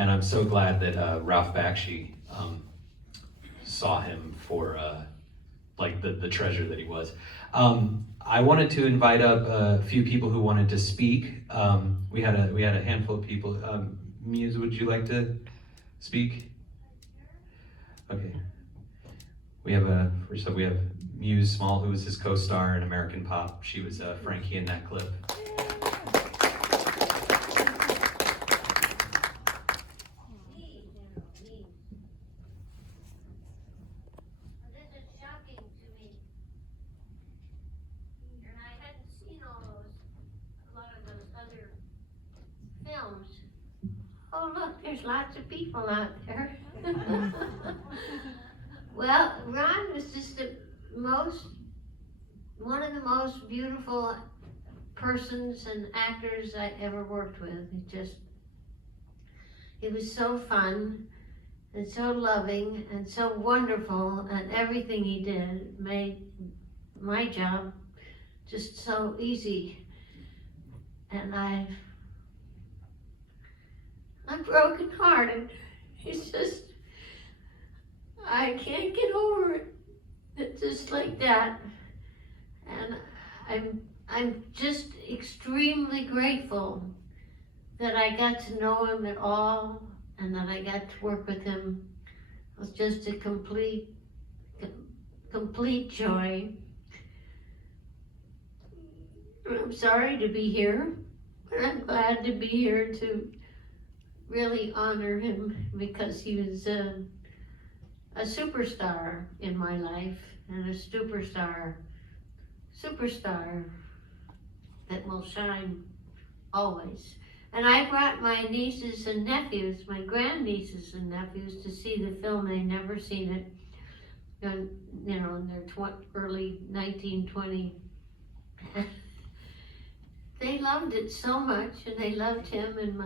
And I'm so glad that Ralph Bakshi saw him for like the treasure that he was. I wanted to invite up a few people who wanted to speak. We had a handful of people. Muse, would you like to speak? Okay. We have Muse Small, who was his co-star in American Pop. She was Frankie in that clip. Oh, look, there's lots of people out there. Well, Ron was just one of the most beautiful persons and actors I ever worked with. He was so fun and so loving and so wonderful, and everything he did made my job just so easy. And I'm brokenhearted. It's just, I can't get over it. It's just like that. And I'm just extremely grateful that I got to know him at all and that I got to work with him. It was just a complete joy. I'm sorry to be here, but I'm glad to be here to really honor him because he was a superstar in my life, and a superstar that will shine always. And I brought my nieces and nephews, my grandnieces and nephews, to see the film. They'd never seen it, and in their early 1920. They loved it so much, and they loved him. And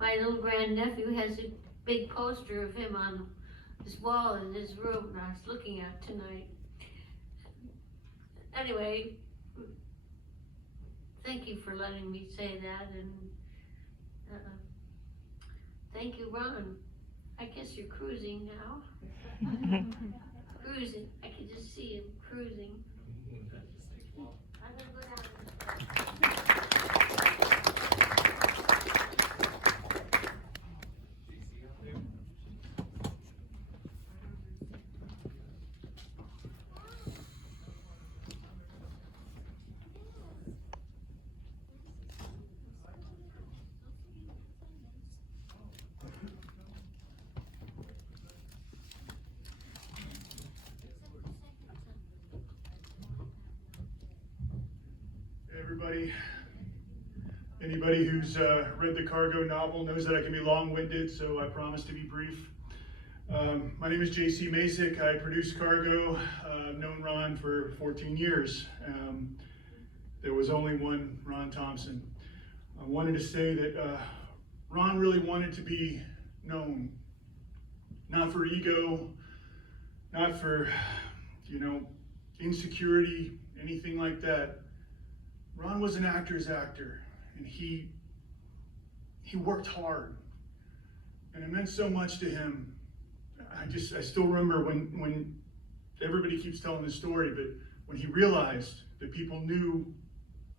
my little grandnephew has a big poster of him on his wall in his room that I was looking at tonight. Anyway, thank you for letting me say that, and thank you, Ron. I guess you're cruising now. Cruising. I can just see him cruising. I'm gonna go down. Everybody, anybody who's read the Cargo novel knows that I can be long-winded, so I promise to be brief. My name is J.C. Masick. I produce Cargo. I've known Ron for 14 years. There was only one Ron Thompson. I wanted to say that Ron really wanted to be known, not for ego, not for, insecurity, anything like that. Ron was an actor's actor, and he worked hard, and it meant so much to him. I still remember when everybody keeps telling this story, but when he realized that people knew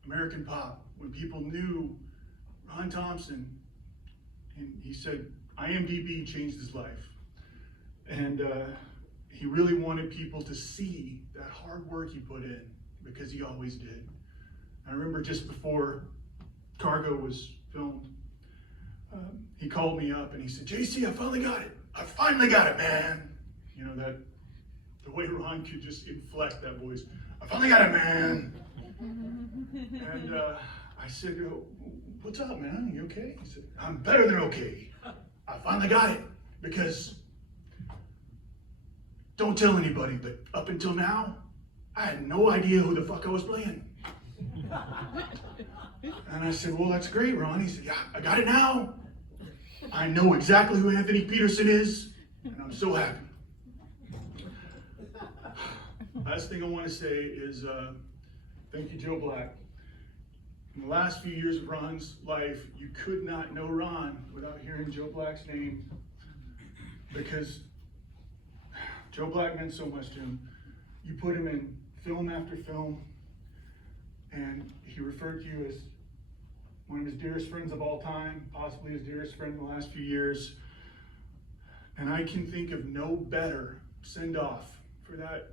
American Pop, when people knew Ron Thompson, and he said, IMDb changed his life. And he really wanted people to see that hard work he put in, because he always did. I remember just before Cargo was filmed, he called me up and he said, JC, I finally got it. I finally got it, man. The way Ron could just inflect that voice. I finally got it, man. And I said, what's up, man? You okay? He said, I'm better than okay. I finally got it. Because, don't tell anybody, but up until now, I had no idea who the fuck I was playing. And I said, well, that's great, Ron. He said, yeah, I got it now. I know exactly who Anthony Peterson is, and I'm so happy. Last thing I want to say is thank you, Joe Black. In the last few years of Ron's life, you could not know Ron without hearing Joe Black's name, because Joe Black meant so much to him. You put him in film after film, and he referred to you as one of his dearest friends of all time, possibly his dearest friend in the last few years. And I can think of no better send-off for that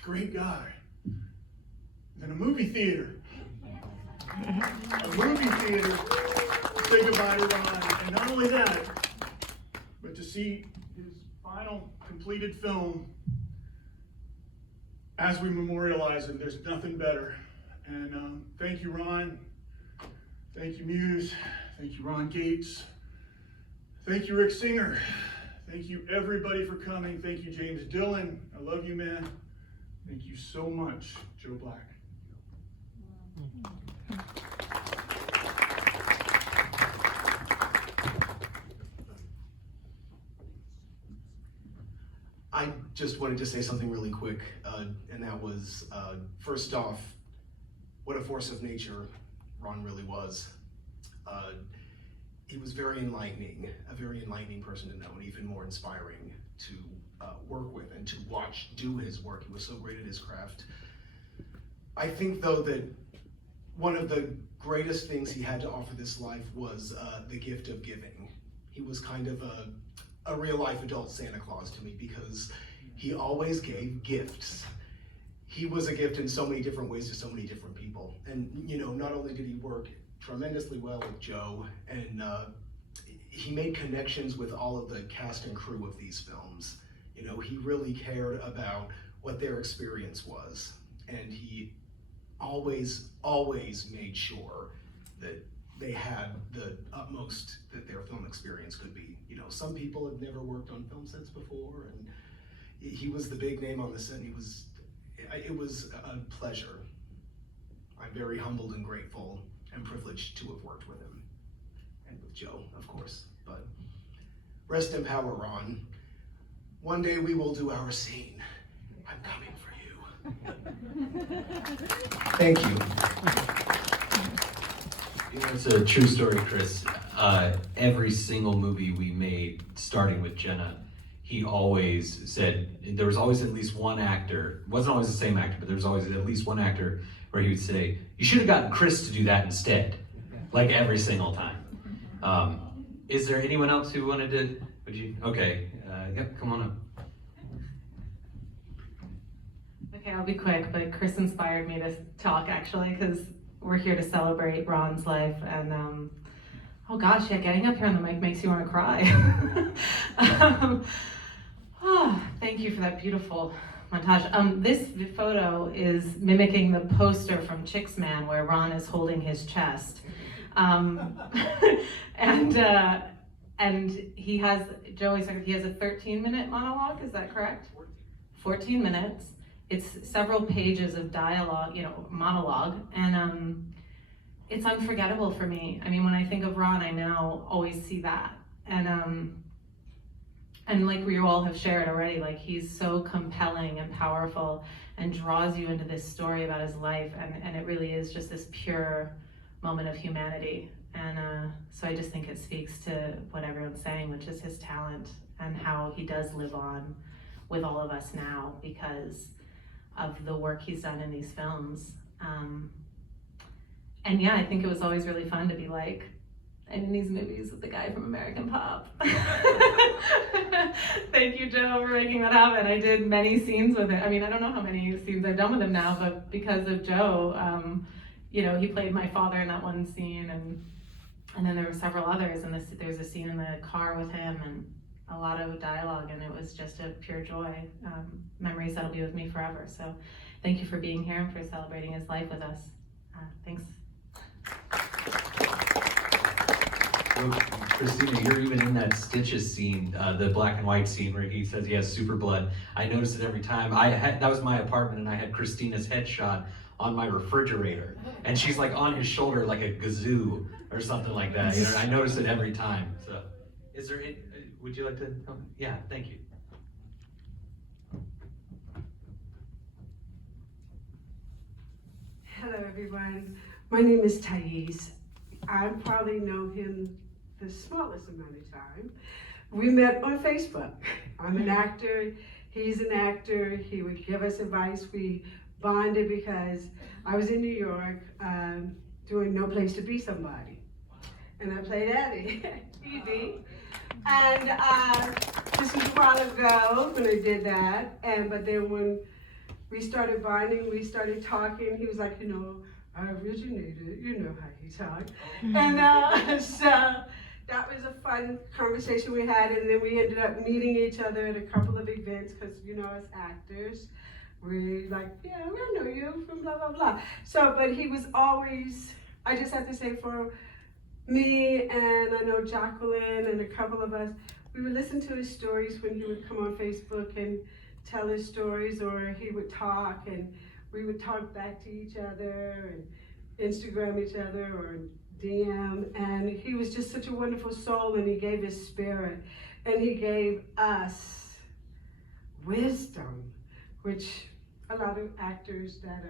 great guy than a movie theater. A movie theater to say goodbye to Ron. And not only that, but to see his final completed film as we memorialize him. There's nothing better. And thank you, Ron. Thank you, Muse. Thank you, Ron Gates. Thank you, Rick Singer. Thank you, everybody, for coming. Thank you, James Dillon. I love you, man. Thank you so much, Joe Black. I just wanted to say something really quick, and that was, first off, what a force of nature Ron really was. He was very enlightening, a very enlightening person to know, and even more inspiring to work with and to watch do his work. He was so great at his craft. I think, though, that one of the greatest things he had to offer this life was the gift of giving. He was kind of a real-life adult Santa Claus to me, because he always gave gifts. He was a gift in so many different ways to so many different people. And, you know, not only did he work tremendously well with Joe, and he made connections with all of the cast and crew of these films. You know, he really cared about what their experience was, and he always made sure that they had the utmost that their film experience could be. You know, some people have never worked on film sets before, and he was the big name on the set, and it was a pleasure. I'm very humbled and grateful and privileged to have worked with him, and with Joe, of course. But rest in power, Ron. One day we will do our scene. I'm coming for you. Thank you. You know, it's a true story, Chris. Every single movie we made, starting with Jenna, he always said, there was always at least one actor, it wasn't always the same actor, but there was always at least one actor where he would say, you should have gotten Chris to do that instead, like every single time. Is there anyone else who wanted to, okay, yep, come on up. Okay, I'll be quick, but Chris inspired me to talk, actually, because we're here to celebrate Ron's life, and oh gosh, yeah, getting up here on the mic makes you want to cry. Thank you for that beautiful montage. This photo is mimicking the poster from Chicks Man, where Ron is holding his chest. And he has, Joey said he has a 13-minute monologue, is that correct? 14 minutes. It's several pages of dialogue, you know, monologue, and it's unforgettable for me. I mean, when I think of Ron, I now always see that. And like we all have shared already, like he's so compelling and powerful and draws you into this story about his life, and it really is just this pure moment of humanity. And so I just think it speaks to what everyone's saying, which is his talent and how he does live on with all of us now because of the work he's done in these films. And yeah, I think it was always really fun to be like, I'm in these movies with the guy from American Pop. Thank you, Joe, for making that happen. I did many scenes with it. I mean, I don't know how many scenes I've done with him now, but because of Joe, you know, he played my father in that one scene, and then there were several others, and there's a scene in the car with him, and a lot of dialogue, and it was just a pure joy. Memories that'll be with me forever. So thank you for being here and for celebrating his life with us. Thanks. Well, Christina, you're even in that Stitches scene, the black and white scene where he says he has super blood. I noticed it every time. That was my apartment, and I had Christina's headshot on my refrigerator, and she's like on his shoulder like a kazoo or something like that. You know, I notice it every time. So, is there? Would you like to? Oh, yeah, thank you. Hello, everyone. My name is Thais. I probably know him the smallest amount of time. We met on Facebook. I'm an actor, he's an actor. He would give us advice. We bonded because I was in New York doing No Place to Be Somebody. And I played Eddie, Evie. And this was a while ago when I did that. But then when we started bonding, we started talking. He was like, you know, I originated, you know how he talked. And so that was a fun conversation we had. And then we ended up meeting each other at a couple of events because, you know, as actors, we're like, yeah, I know you from blah, blah, blah. So, but he was always, I just have to say for me and I know Jacqueline and a couple of us, we would listen to his stories when he would come on Facebook and tell his stories, or he would talk and we would talk back to each other and Instagram each other or DM. And he was just such a wonderful soul, and he gave his spirit and he gave us wisdom, which a lot of actors that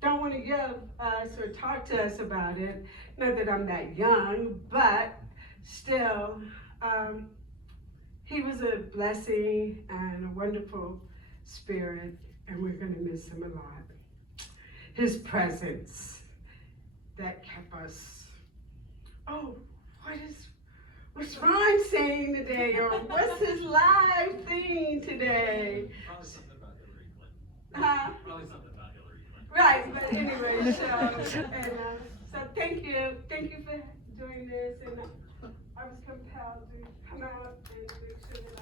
don't want to give us or talk to us about it. Not that I'm that young, but still, he was a blessing and a wonderful spirit, and we're going to miss him a lot. His presence that kept us. Oh, what's Ron saying today, or what's his live thing today? Probably something about Hillary Clinton. Huh? Probably something about Hillary Clinton. Right, but anyway, so thank you for doing this, and I was compelled to come out and make sure that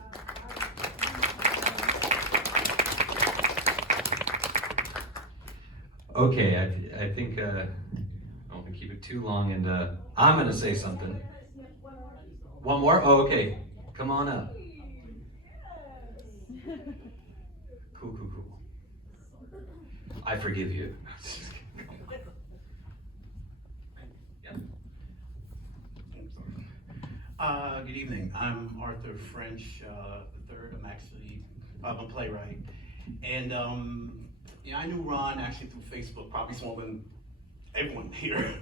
Okay, I think I don't want to keep it too long, and I'm gonna say something. One more? Oh, okay. Come on up. Cool. I forgive you. Good evening. I'm Arthur French III. I'm actually a playwright, and yeah, I knew Ron actually through Facebook, probably more than everyone here.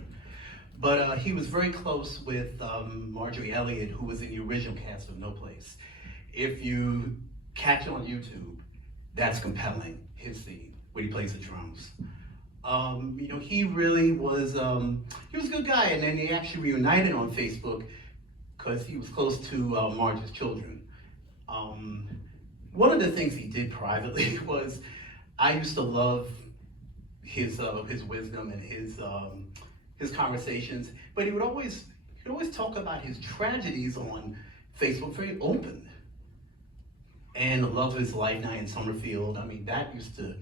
But he was very close with Marjorie Elliott, who was in the original cast of No Place. If you catch it on YouTube, that's compelling, his scene, where he plays the drums. You know, he really was, he was a good guy, and then they actually reunited on Facebook because he was close to Marge's children. One of the things he did privately was, I used to love his wisdom and his conversations, but he'd always talk about his tragedies on Facebook, very open. And the love of his life now in Summerfield, I mean, that used to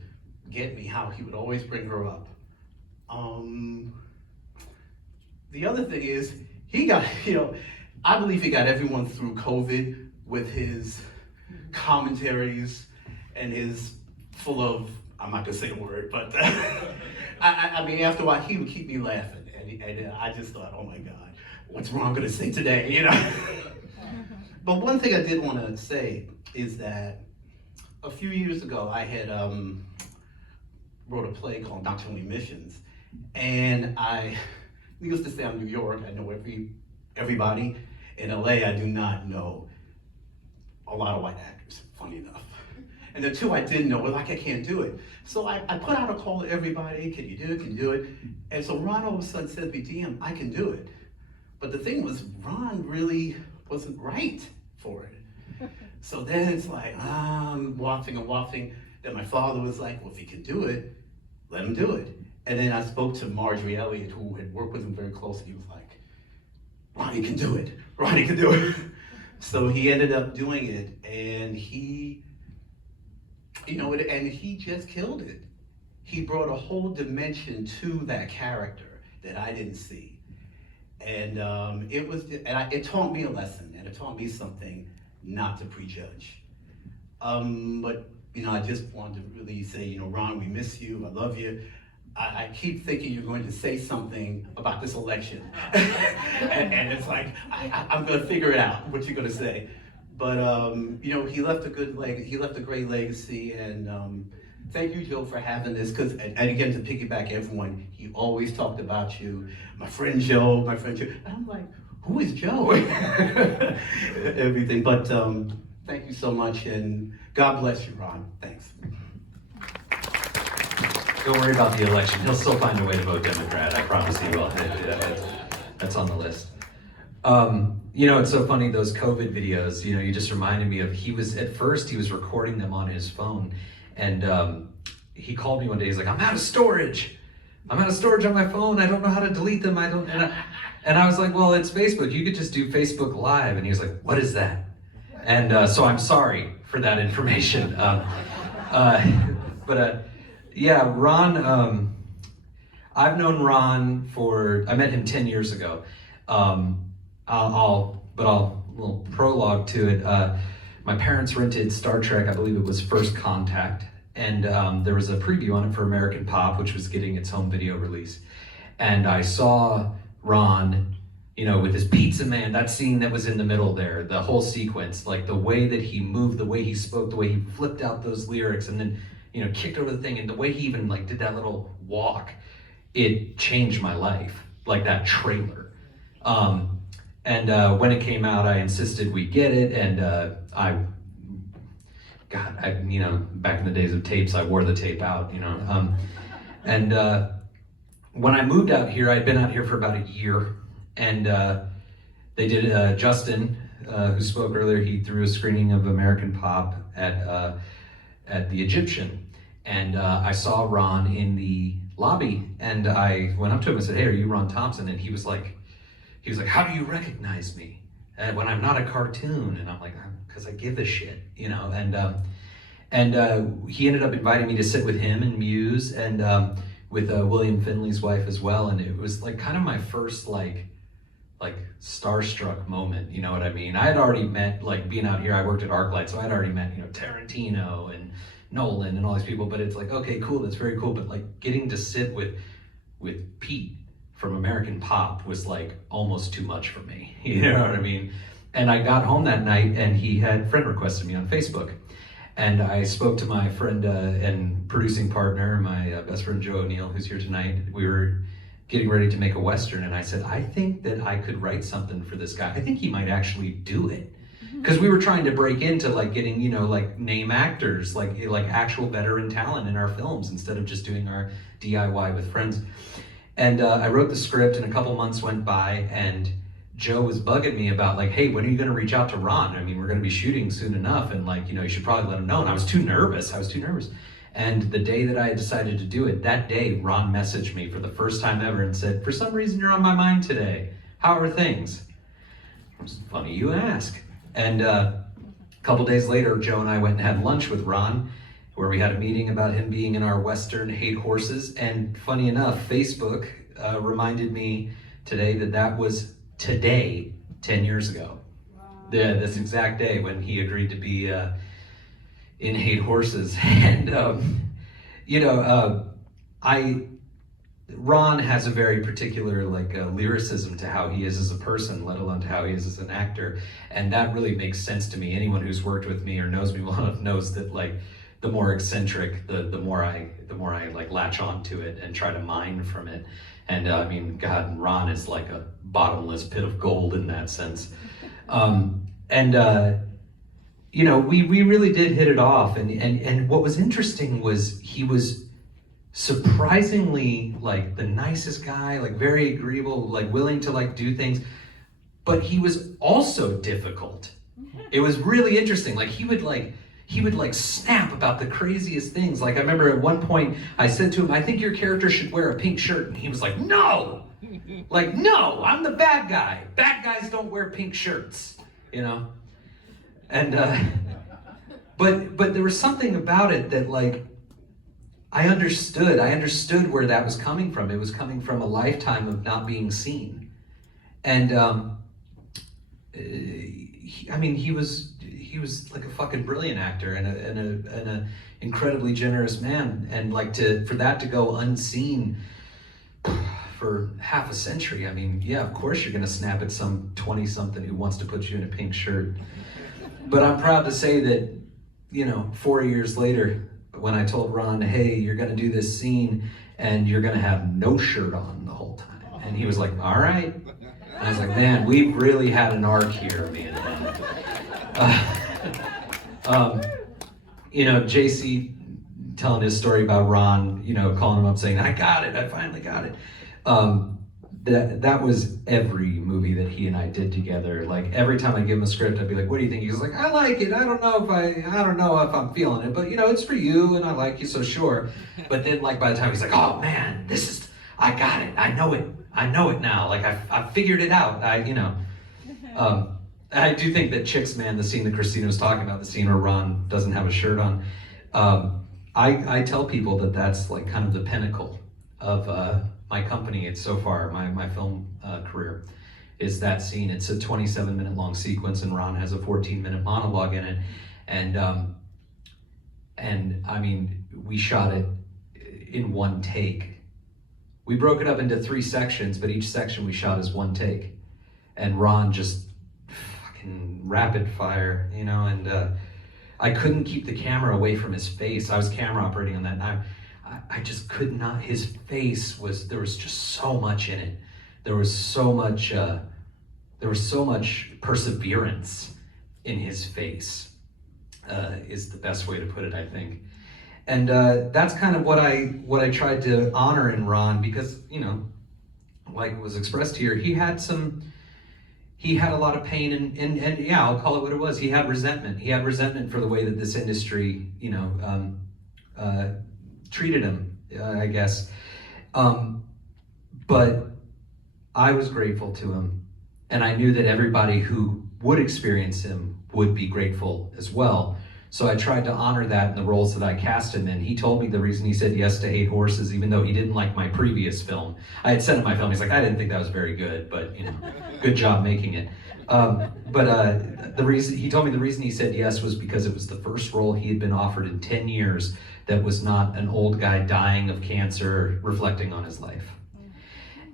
get me, how he would always bring her up. The other thing is, he got, you know, I believe he got everyone through COVID with his commentaries and his full of, I'm not gonna say the word, but I mean, after a while, he would keep me laughing. And I just thought, oh my God, what's Ron gonna say today, you know? But one thing I did wanna say is that a few years ago, I had wrote a play called Nocturnal Emissions. And needless to say, I'm New York, I know everybody. In LA, I do not know a lot of white actors, funny enough. And the two I didn't know were like, I can't do it. So I put out a call to everybody, can you do it, can you do it? And so Ron all of a sudden said to me, DM, I can do it. But the thing was, Ron really wasn't right for it. So then it's like, I'm wafting. Then my father was like, well, if he can do it, let him do it. And then I spoke to Marjorie Elliott, who had worked with him very closely. He was like, Ronnie can do it. Ronnie can do it. So he ended up doing it, and he, you know, and he just killed it. He brought a whole dimension to that character that I didn't see. And it taught me a lesson, and it taught me something not to prejudge. But, you know, I just wanted to really say, you know, Ron, we miss you, I love you. I keep thinking you're going to say something about this election. and it's like, I'm gonna figure it out, what you're gonna say. But, you know, he left a great legacy, and thank you, Joe, for having this, because, and again, to piggyback everyone, he always talked about you, my friend Joe, and I'm like, who is Joe? Everything, but thank you so much, and God bless you, Ron, thanks. Don't worry about the election. He'll still find a way to vote Democrat. I promise he will. That's on the list. You know, it's so funny, those COVID videos, you know, you just reminded me of, at first he was recording them on his phone, and he called me one day, he's like, I'm out of storage on my phone, I don't know how to delete them, and I was like, well, it's Facebook, you could just do Facebook Live, and he was like, what is that? And so I'm sorry for that information. Yeah, Ron, I've known Ron I met him 10 years ago. I'll little prologue to it. My parents rented Star Trek, I believe it was First Contact, and there was a preview on it for American Pop, which was getting its home video release. And I saw Ron, you know, with his pizza man, that scene that was in the middle there, the whole sequence, like the way that he moved, the way he spoke, the way he flipped out those lyrics, and then, you know, kicked over the thing, and the way he even like did that little walk, it changed my life, like that trailer. When it came out, I insisted we get it, and you know, back in the days of tapes, I wore the tape out, you know. When I moved out here, I'd been out here for about a year, and they did, Justin, who spoke earlier, he threw a screening of American Pop at the Egyptian, and I saw Ron in the lobby, and I went up to him and said, hey, are you Ron Thompson? And he was like, how do you recognize me when I'm not a cartoon? And I'm like, because I give a shit, you know. And he ended up inviting me to sit with him and Muse, and with William Finley's wife as well. And it was like kind of my first like starstruck moment, you know what I mean? I had already met, like being out here, I worked at ArcLight, so I'd already met, you know, Tarantino and Nolan and all these people, but it's like, okay, cool, that's very cool. But like getting to sit with Pete from American Pop was like almost too much for me, you know what I mean? And I got home that night and he had friend requested me on Facebook. And I spoke to my friend and producing partner, my best friend Joe O'Neill, who's here tonight. We were getting ready to make a Western, and I said, I think that I could write something for this guy. I think he might actually do it. Because we were trying to break into like getting, you know, like name actors, like actual veteran talent in our films instead of just doing our DIY with friends. And I wrote the script, and a couple months went by, and Joe was bugging me about like, hey, when are you gonna reach out to Ron? I mean, we're gonna be shooting soon enough, and like, you know, you should probably let him know. And I was too nervous. And the day that I decided to do it, that day, Ron messaged me for the first time ever and said, for some reason you're on my mind today. How are things? It's funny you ask. And a couple days later, Joe and I went and had lunch with Ron, where we had a meeting about him being in our Western Hate Horses. And funny enough, Facebook reminded me today that was today, 10 years ago. Wow. Yeah, this exact day when he agreed to be in Hate Horses. And, Ron has a very particular lyricism to how he is as a person, let alone to how he is as an actor. And that really makes sense to me. Anyone who's worked with me or knows me well enough knows that the more eccentric, the more I latch onto it and try to mine from it. And I mean, God, Ron is like a bottomless pit of gold in that sense. We really did hit it off. And what was interesting was he was surprisingly the nicest guy, very agreeable, willing to do things, but he was also difficult. It was really interesting. He would snap about the craziest things. I remember at one point I said to him, I think your character should wear a pink shirt. And he was like, no, no, I'm the bad guy. Bad guys don't wear pink shirts, And, but there was something about it that I understood where that was coming from. It was coming from a lifetime of not being seen. And, he was like a fucking brilliant actor and a incredibly generous man. And for that to go unseen for half a century, yeah, of course you're gonna snap at some 20-something who wants to put you in a pink shirt. But I'm proud to say that, 4 years later, when I told Ron, hey, you're gonna do this scene and you're gonna have no shirt on the whole time. And he was like, all right. And I was like, man, we've really had an arc here, man. You know, JC telling his story about Ron, you know, calling him up saying, I got it, I finally got it. That was every movie that he and I did together. Like every time I give him a script, I'd be like, what do you think? He was like, I like it. I don't know if I'm feeling it, but you know, it's for you and I like you, so sure. But then like by the time he's like, oh man, I got it. I know it now. Like I figured it out. I do think that Chicks Man, the scene that Christina was talking about, the scene where Ron doesn't have a shirt on, I tell people that that's like kind of the pinnacle of my company. It's so far, my film career, is that scene. It's a 27-minute long sequence and Ron has a 14-minute monologue in it. And I mean, we shot it in one take. We broke it up into 3 sections, but each section we shot as one take. And Ron just fucking rapid fire, you know, and I couldn't keep the camera away from his face. I was camera operating on that, and I just could not. His face there was just so much in it. There was so much perseverance in his face, is the best way to put it, I think. And that's kind of what I tried to honor in Ron, because, you know, like was expressed here, he had a lot of pain and yeah, I'll call it what it was. He had resentment. He had resentment for the way that this industry, you know, treated him, I guess. But I was grateful to him, and I knew that everybody who would experience him would be grateful as well. So I tried to honor that in the roles that I cast him in. He told me the reason he said yes to 8 Horses, even though he didn't like my previous film. I had sent him my film, he's like, I didn't think that was very good, but you know, good job making it. The reason he told me the reason he said yes was because it was the first role he had been offered in 10 years that was not an old guy dying of cancer reflecting on his life.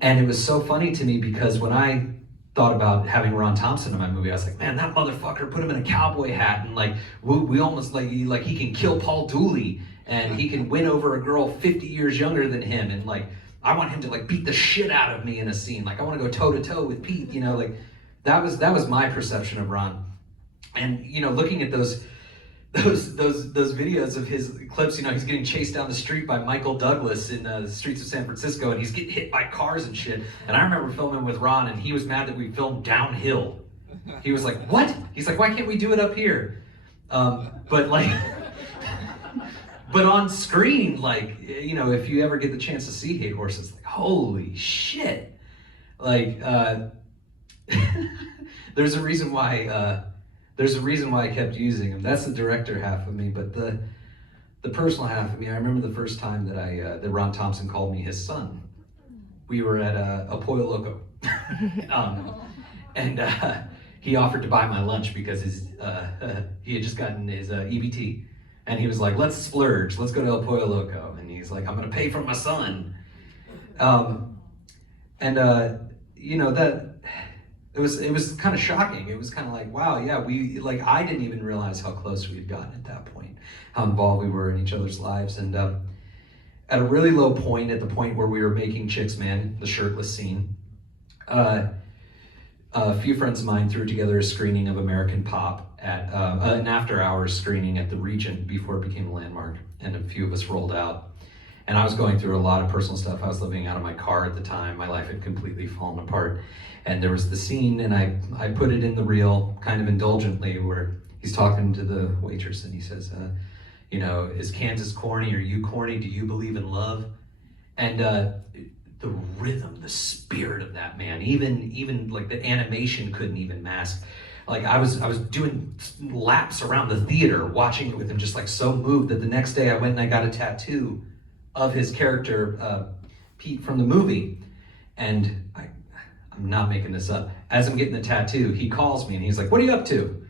And it was so funny to me because when I thought about having Ron Thompson in my movie, I was like, man, that motherfucker, put him in a cowboy hat and like we almost like he can kill Paul Dooley and he can win over a girl 50 years younger than him, and like I want him to like beat the shit out of me in a scene. Like I want to go toe to toe with Pete, you know, like that was my perception of Ron. And you know, looking at those videos of his clips, you know, he's getting chased down the street by Michael Douglas in the streets of San Francisco, and he's getting hit by cars and shit. And I remember filming with Ron, and he was mad that we filmed downhill. He was like, what? He's like, why can't we do it up here? But like, but on screen, like, you know, if you ever get the chance to see 8 Horses, like, holy shit. Like, there's a reason why I kept using him. That's the director half of me, but the personal half of me, I remember the first time that that Ron Thompson called me his son. We were at a Pollo Loco, and he offered to buy my lunch because he had just gotten his EBT, and he was like, let's splurge, let's go to El Pollo Loco, and he's like, I'm gonna pay for my son. You know, that it was kind of shocking. It was kind of like, wow, yeah, I didn't even realize how close we had gotten at that point, how involved we were in each other's lives. And at a really low point, at the point where we were making Chicks Man, the shirtless scene, a few friends of mine threw together a screening of American Pop at an after-hours screening at the Regent before it became a Landmark, and a few of us rolled out. And I was going through a lot of personal stuff. I was living out of my car at the time. My life had completely fallen apart. And there was the scene, and I put it in the reel kind of indulgently, where he's talking to the waitress and he says, you know, is Kansas corny? Are you corny? Do you believe in love? And the rhythm, the spirit of that man, even like the animation couldn't even mask. Like I was doing laps around the theater watching it with him, just like so moved that the next day I went and I got a tattoo of his character, Pete from the movie. And I'm not making this up. As I'm getting the tattoo, he calls me and he's like, what are you up to?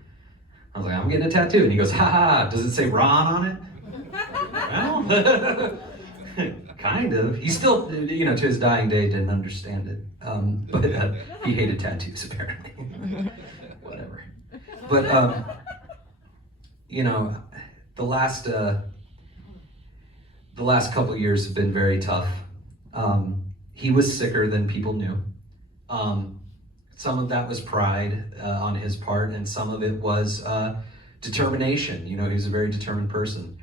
I was like, I'm getting a tattoo. And he goes, ha, does it say Ron on it? Well, kind of. He still, you know, to his dying day didn't understand it. But he hated tattoos apparently. Whatever. But, you know, the last the last couple of years have been very tough. He was sicker than people knew. Some of that was pride on his part, and some of it was determination. You know, he was a very determined person.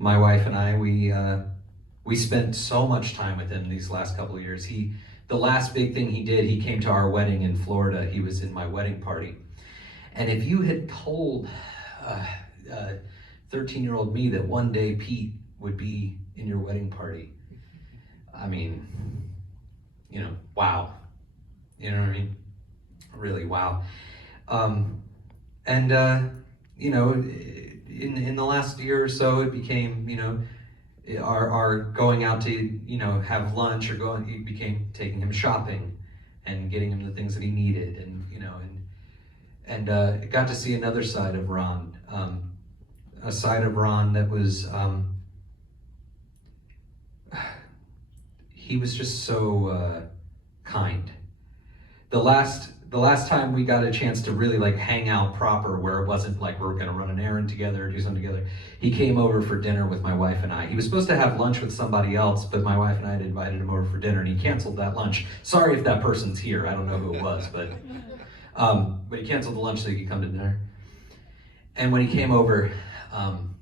My wife and I, we spent so much time with him these last couple of years. The last big thing he did, he came to our wedding in Florida. He was in my wedding party. And if you had told 13-year-old me that one day Pete would be in your wedding party, I mean, you know, wow. You know what I mean? Really, wow. You know, in the last year or so, it became, you know, our going out to, you know, have lunch or it became taking him shopping and getting him the things that he needed, and, you know, and got to see another side of Ron, a side of Ron that was, he was just so kind. The last time we got a chance to really like hang out proper, where it wasn't like we're gonna run an errand together or do something together, he came over for dinner with my wife and I. He was supposed to have lunch with somebody else, but my wife and I had invited him over for dinner, and he canceled that lunch. Sorry if that person's here, I don't know who it was, but he canceled the lunch so he could come to dinner. And when he came over, and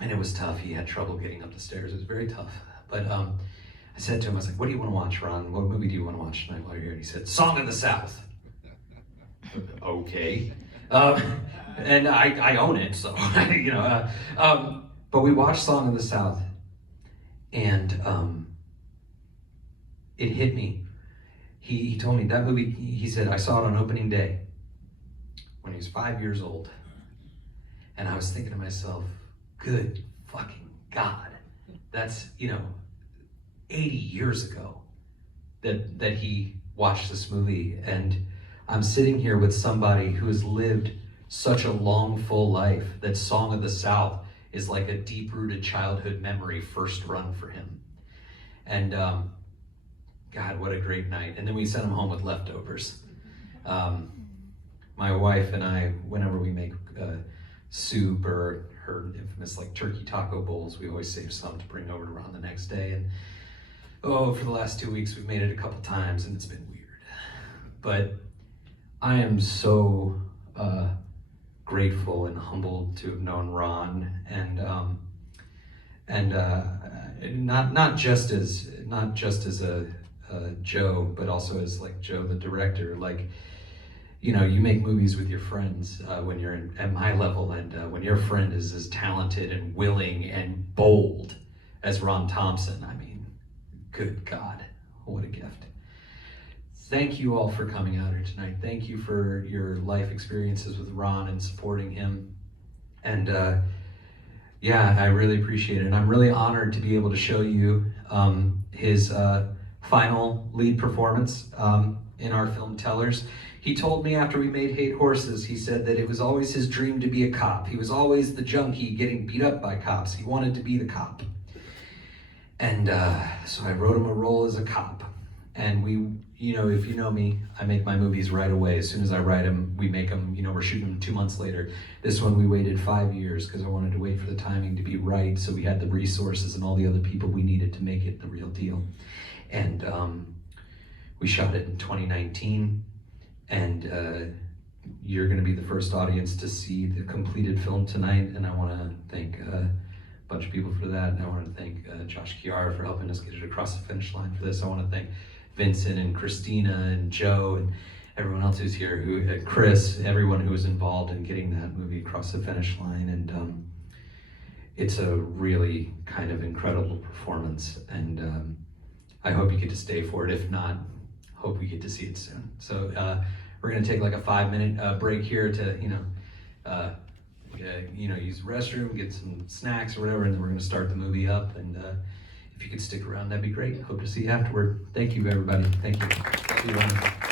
it was tough, he had trouble getting up the stairs, it was very tough. But I said to him, I was like, what do you want to watch, Ron? What movie do you want to watch tonight while you're here? And he said, Song of the South. Okay. And I own it, so, you know. But we watched Song of the South, and it hit me. He told me that movie, he said, I saw it on opening day when he was 5 years old. And I was thinking to myself, good fucking God. That's, you know, 80 years ago that he watched this movie. And I'm sitting here with somebody who has lived such a long, full life that Song of the South is like a deep-rooted childhood memory first run for him. And God, what a great night. And then we sent him home with leftovers. My wife and I, whenever we make soup or her infamous like turkey taco bowls, we always save some to bring over to Ron the next day. And for the last 2 weeks, we've made it a couple times, and it's been weird. But I am so grateful and humbled to have known Ron, and not just as a Joe, but also as like Joe the director. Like, you know, you make movies with your friends when you're at my level, and when your friend is as talented and willing and bold as Ron Thompson, I mean, good God, what a gift. Thank you all for coming out here tonight. Thank you for your life experiences with Ron and supporting him. And yeah, I really appreciate it. And I'm really honored to be able to show you his final lead performance in our film Tellers. He told me after we made Hate Horses, he said that it was always his dream to be a cop. He was always the junkie getting beat up by cops. He wanted to be the cop. And so I wrote him a role as a cop. And we, you know, if you know me, I make my movies right away. As soon as I write them, we make them, you know, we're shooting them 2 months later. This one we waited 5 years because I wanted to wait for the timing to be right, so we had the resources and all the other people we needed to make it the real deal. And we shot it in 2019, and you're gonna be the first audience to see the completed film tonight, and I wanna thank a bunch of people for that, and I wanna thank Josh Chiara for helping us get it across the finish line for this. I wanna thank Vincent and Christina and Joe and everyone else who's here, Chris, everyone who was involved in getting that movie across the finish line. And it's a really kind of incredible performance, and I hope you get to stay for it. If not, hope we get to see it soon. So we're gonna take like a 5-minute break here to, use the restroom, get some snacks or whatever, and then we're gonna start the movie up. And if you could stick around, that'd be great. Hope to see you afterward. Thank you, everybody. Thank you. See you around.